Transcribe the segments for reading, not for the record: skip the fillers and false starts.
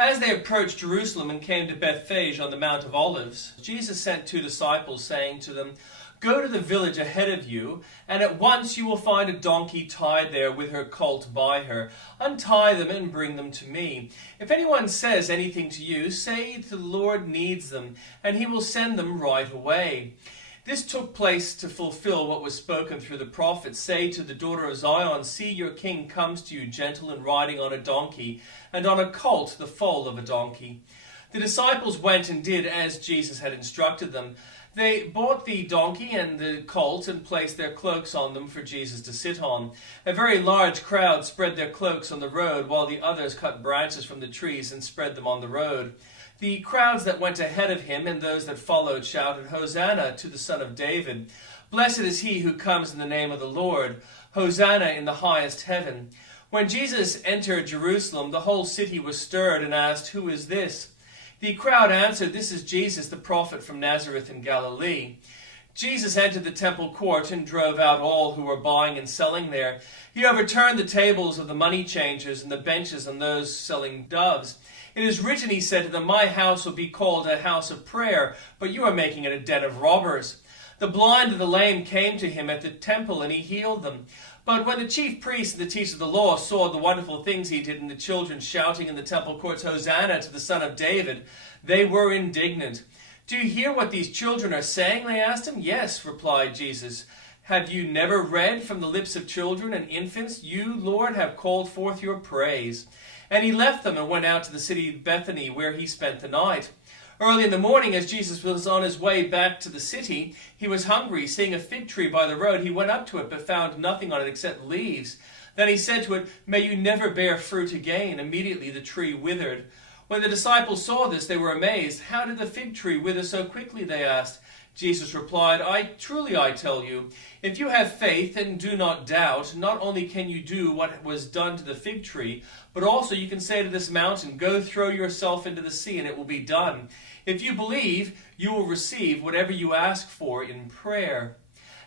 As they approached Jerusalem and came to Bethphage on the Mount of Olives, Jesus sent 2 disciples, saying to them, "Go to the village ahead of you, and at once you will find a donkey tied there with her colt by her. Untie them and bring them to me. If anyone says anything to you, say the Lord needs them, and he will send them right away." This took place to fulfill what was spoken through the prophet. "Say to the daughter of Zion, see your king comes to you, gentle and riding on a donkey, and on a colt, the foal of a donkey." The disciples went and did as Jesus had instructed them. They bought the donkey and the colt and placed their cloaks on them for Jesus to sit on. A very large crowd spread their cloaks on the road, while the others cut branches from the trees and spread them on the road. The crowds that went ahead of him and those that followed shouted, "Hosanna to the Son of David! Blessed is he who comes in the name of the Lord! Hosanna in the highest heaven!" When Jesus entered Jerusalem, the whole city was stirred and asked, "Who is this?" The crowd answered, "This is Jesus, the prophet from Nazareth in Galilee." Jesus entered the temple court and drove out all who were buying and selling there. He overturned the tables of the money changers and the benches on those selling doves. "It is written," he said to them, "My house will be called a house of prayer, but you are making it a den of robbers." The blind and the lame came to him at the temple, and he healed them. But when the chief priests and the teachers of the law saw the wonderful things he did and the children shouting in the temple courts, "Hosanna to the Son of David," they were indignant. "Do you hear what these children are saying?" they asked him. "Yes," replied Jesus. "Have you never read from the lips of children and infants, 'You, Lord, have called forth your praise'?" And he left them and went out to the city of Bethany, where he spent the night. Early in the morning, as Jesus was on his way back to the city, he was hungry. Seeing a fig tree by the road, he went up to it, but found nothing on it except leaves. Then he said to it, "May you never bear fruit again." Immediately the tree withered. When the disciples saw this, they were amazed. "How did the fig tree wither so quickly?" they asked. Jesus replied, I tell you, if you have faith and do not doubt, not only can you do what was done to the fig tree, but also you can say to this mountain, 'Go throw yourself into the sea,' and it will be done. If you believe, you will receive whatever you ask for in prayer."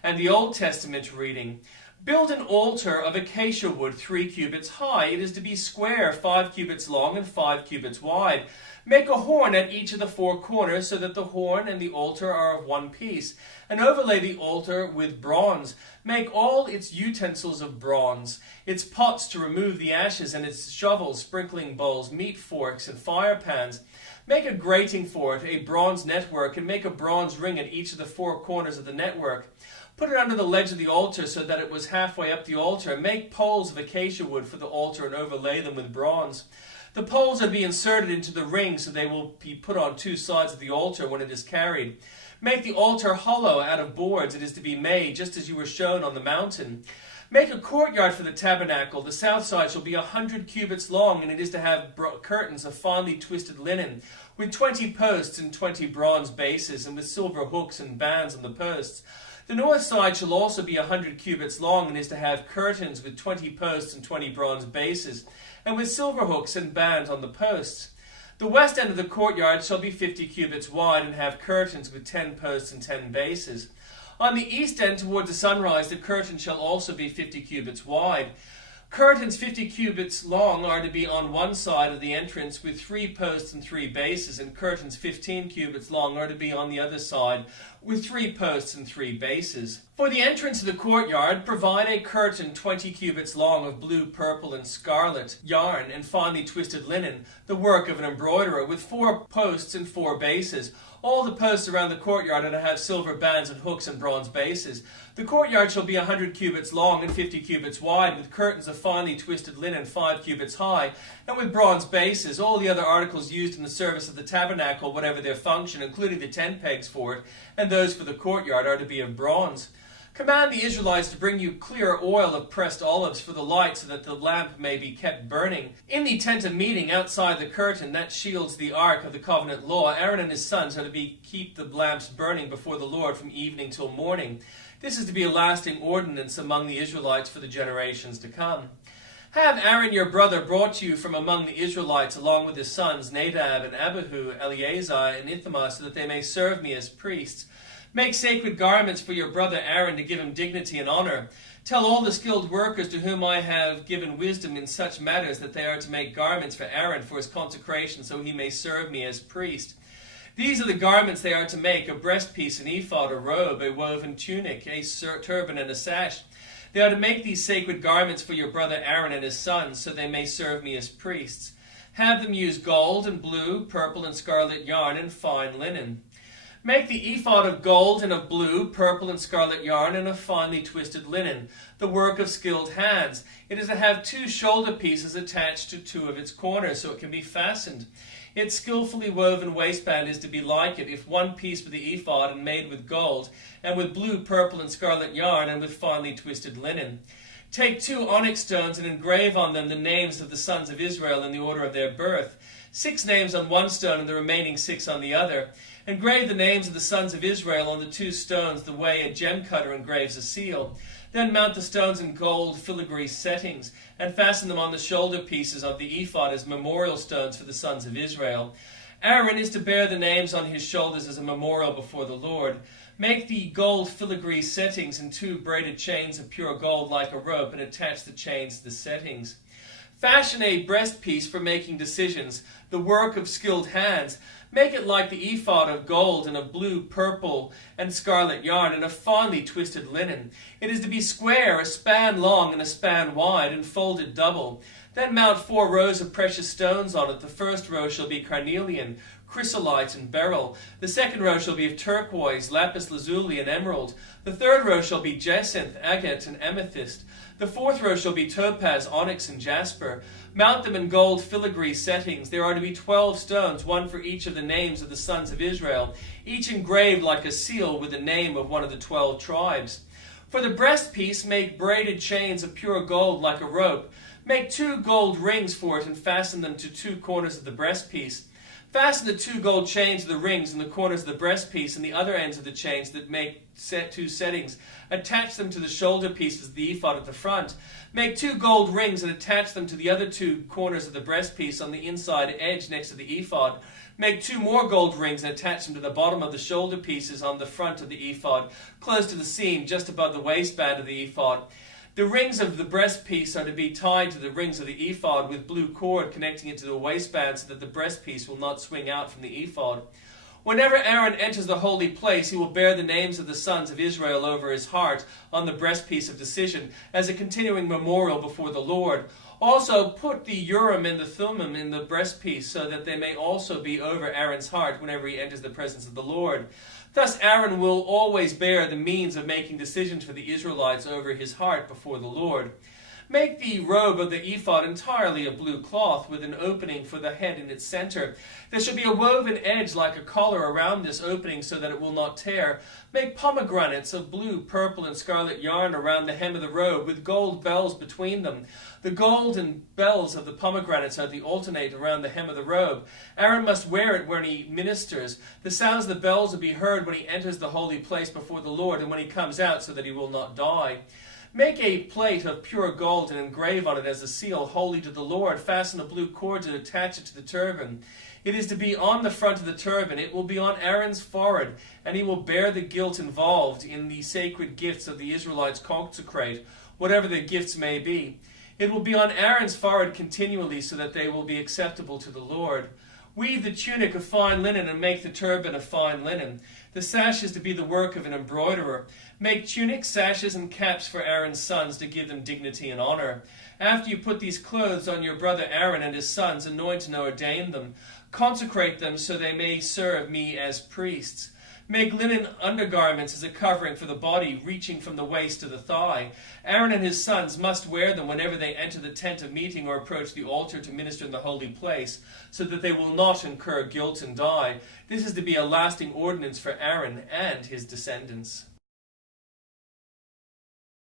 And the Old Testament reading, "Build an altar of acacia wood 3 cubits high. It is to be square, 5 cubits long and 5 cubits wide. Make a horn at each of the 4 corners, so that the horn and the altar are of one piece. And overlay the altar with bronze. Make all its utensils of bronze, its pots to remove the ashes, and its shovels, sprinkling bowls, meat forks, and fire pans. Make a grating for it, a bronze network, and make a bronze ring at each of the 4 corners of the network. Put it under the ledge of the altar so that it was halfway up the altar. Make poles of acacia wood for the altar and overlay them with bronze. The poles are to be inserted into the ring, so they will be put on 2 sides of the altar when it is carried. Make the altar hollow out of boards. It is to be made just as you were shown on the mountain. Make a courtyard for the tabernacle. The south side shall be 100 cubits long, and it is to have curtains of finely twisted linen, with 20 posts and 20 bronze bases, and with silver hooks and bands on the posts. The north side shall also be 100 cubits long, and is to have curtains with 20 posts and 20 bronze bases, and with silver hooks and bands on the posts. The west end of the courtyard shall be 50 cubits wide, and have curtains with 10 posts and 10 bases. On the east end toward the sunrise, the curtain shall also be 50 cubits wide. Curtains 50 cubits long are to be on one side of the entrance with 3 posts and 3 bases, and curtains 15 cubits long are to be on the other side with 3 posts and 3 bases. For the entrance of the courtyard, provide a curtain 20 cubits long of blue, purple, and scarlet yarn and finely twisted linen, the work of an embroiderer, with 4 posts and 4 bases. All the posts around the courtyard are to have silver bands and hooks and bronze bases. The courtyard shall be 100 cubits long and 50 cubits wide, with curtains of finely twisted linen 5 cubits high, and with bronze bases. All the other articles used in the service of the tabernacle, whatever their function, including the tent pegs for it, and those for the courtyard, are to be of bronze. Command the Israelites to bring you clear oil of pressed olives for the light, so that the lamp may be kept burning. In the tent of meeting, outside the curtain that shields the ark of the covenant law, Aaron and his sons are to keep the lamps burning before the Lord from evening till morning. This is to be a lasting ordinance among the Israelites for the generations to come. Have Aaron your brother brought to you from among the Israelites, along with his sons Nadab and Abihu, Eleazar and Ithamar, so that they may serve me as priests. Make sacred garments for your brother Aaron to give him dignity and honor. Tell all the skilled workers to whom I have given wisdom in such matters that they are to make garments for Aaron for his consecration, so he may serve me as priest. These are the garments they are to make: a breastpiece, an ephod, a robe, a woven tunic, a turban, and a sash. They are to make these sacred garments for your brother Aaron and his sons, so they may serve me as priests. Have them use gold and blue, purple and scarlet yarn, and fine linen. Make the ephod of gold and of blue, purple and scarlet yarn, and of finely twisted linen, the work of skilled hands. It is to have 2 shoulder pieces attached to 2 of its corners, so it can be fastened. Its skillfully woven waistband is to be like it, if one piece with the ephod and made with gold, and with blue, purple, and scarlet yarn, and with finely twisted linen. Take 2 onyx stones and engrave on them the names of the sons of Israel in the order of their birth, 6 names on one stone and the remaining 6 on the other. Engrave the names of the sons of Israel on the 2 stones the way a gem cutter engraves a seal. Then mount the stones in gold filigree settings, and fasten them on the shoulder pieces of the ephod as memorial stones for the sons of Israel. Aaron is to bear the names on his shoulders as a memorial before the Lord. Make the gold filigree settings in 2 braided chains of pure gold like a rope, and attach the chains to the settings. Fashion a breastpiece for making decisions, the work of skilled hands. Make it like the ephod of gold and of blue, purple, and scarlet yarn, and of finely twisted linen. It is to be square, a span long and a span wide, and folded double. Then mount 4 rows of precious stones on it. The first row shall be carnelian, chrysolite, and beryl. The second row shall be of turquoise, lapis lazuli, and emerald. The third row shall be jacinth, agate, and amethyst. The fourth row shall be topaz, onyx, and jasper. Mount them in gold filigree settings. There are to be 12 stones, 1 for each of the names of the sons of Israel, each engraved like a seal with the name of one of the 12 tribes. For the breastpiece, make braided chains of pure gold like a rope. Make 2 gold rings for it, and fasten them to 2 corners of the breastpiece. Fasten the 2 gold chains to the rings in the corners of the breastpiece, and the other ends of the chains that make 2 settings. Attach them to the shoulder pieces of the ephod at the front. Make 2 gold rings and attach them to the other 2 corners of the breastpiece on the inside edge next to the ephod. Make 2 more gold rings and attach them to the bottom of the shoulder pieces on the front of the ephod, close to the seam just above the waistband of the ephod. The rings of the breastpiece are to be tied to the rings of the ephod with blue cord connecting it to the waistband, so that the breastpiece will not swing out from the ephod. Whenever Aaron enters the holy place, he will bear the names of the sons of Israel over his heart on the breastpiece of decision, as a continuing memorial before the Lord. Also put the Urim and the Thummim in the breastpiece, so that they may also be over Aaron's heart whenever he enters the presence of the Lord. Thus Aaron will always bear the means of making decisions for the Israelites over his heart before the Lord. Make the robe of the ephod entirely of blue cloth, with an opening for the head in its center. There shall be a woven edge like a collar around this opening, so that it will not tear. Make pomegranates of blue, purple, and scarlet yarn around the hem of the robe, with gold bells between them. The golden bells of the pomegranates are to alternate around the hem of the robe. Aaron must wear it when he ministers. The sounds of the bells will be heard when he enters the holy place before the Lord, and when he comes out, so that he will not die. Make a plate of pure gold and engrave on it as a seal, holy to the Lord. Fasten a blue cord to attach it to the turban. It is to be on the front of the turban. It will be on Aaron's forehead, and he will bear the guilt involved in the sacred gifts of the Israelites consecrate, whatever the gifts may be. It will be on Aaron's forehead continually, so that they will be acceptable to the Lord. Weave the tunic of fine linen and make the turban of fine linen. The sash is to be the work of an embroiderer. Make tunics, sashes, and caps for Aaron's sons to give them dignity and honor. After you put these clothes on your brother Aaron and his sons, anoint and ordain them. Consecrate them so they may serve me as priests. Make linen undergarments as a covering for the body, reaching from the waist to the thigh. Aaron and his sons must wear them whenever they enter the tent of meeting or approach the altar to minister in the holy place, so that they will not incur guilt and die. This is to be a lasting ordinance for Aaron and his descendants.